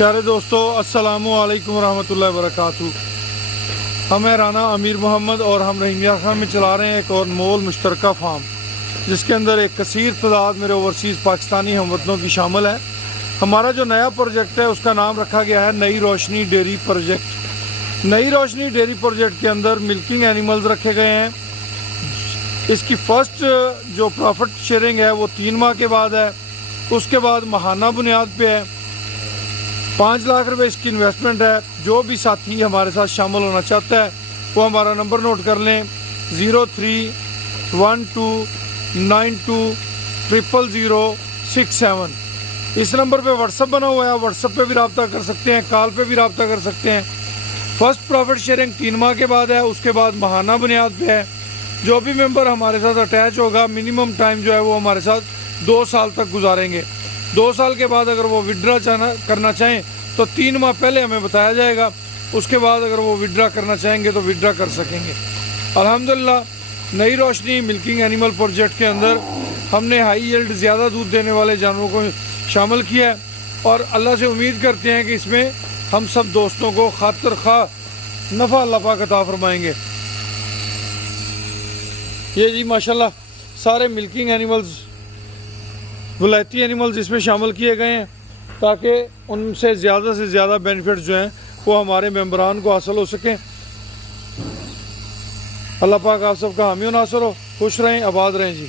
प्यारे दोस्तों, अस्सलामु अलैकुम रहमतुल्लाहि वबरकातुहू। हम हैं राना अमीर मोहम्मद और हम रहीमिया खान में चला रहे हैं एक और मोल मुश्तरका फार्म, जिसके अंदर एक कसीर तादाद मेरे ओवरसीज़ पाकिस्तानी हमवतनों की शामिल है। हमारा जो नया प्रोजेक्ट है उसका नाम रखा गया है Nai Roshni dairy project. Nai Roshni dairy project के अंदर मिल्किंग एनिमल्स रखे गए हैं। इसकी फ़र्स्ट जो प्रॉफिट शेयरिंग है वो 3 माह के बाद है। उसके बाद माहाना बुनियाद पे है। 5 लाख रुपए इसकी इन्वेस्टमेंट है। जो भी साथी हमारे साथ शामिल होना चाहता है वो हमारा नंबर नोट कर लें, 031292000067। इस नंबर पे व्हाट्सअप बना हुआ है, व्हाट्सअप पे भी रब्ता कर सकते हैं, कॉल पे भी रब्ता कर सकते हैं। फर्स्ट प्रॉफिट शेयरिंग 3 माह के बाद है। उसके बाद माहाना बुनियाद पे है। जो भी मेंबर हमारे साथ अटैच होगा मिनिमम टाइम जो है वो हमारे साथ 2 साल तक गुजारेंगे। 2 साल के बाद अगर वो विड्रा करना चाहें तो 3 माह पहले हमें बताया जाएगा। उसके बाद अगर वो विड्रा करना चाहेंगे तो विड्रा कर सकेंगे। अल्हम्दुलिल्लाह, Nai Roshni milking animal project के अंदर हमने हाई यील्ड ज़्यादा दूध देने वाले जानवरों को शामिल किया है और अल्लाह से उम्मीद करते हैं कि इसमें हम सब दोस्तों को खातिर खा नफ़ा अल्लाह पाक अता फरमाएंगे। ये जी माशाल्लाह सारे मिल्किंग एनिमल्स, वलायती एनिमल्स इसमें शामिल किए गए हैं ताकि उनसे ज़्यादा बेनिफिट्स जो हैं वो हमारे मेंबरान को हासिल हो सकें। अल्लाह पाक आप सबका हामी और नासर हो। खुश रहें, आबाद रहें जी।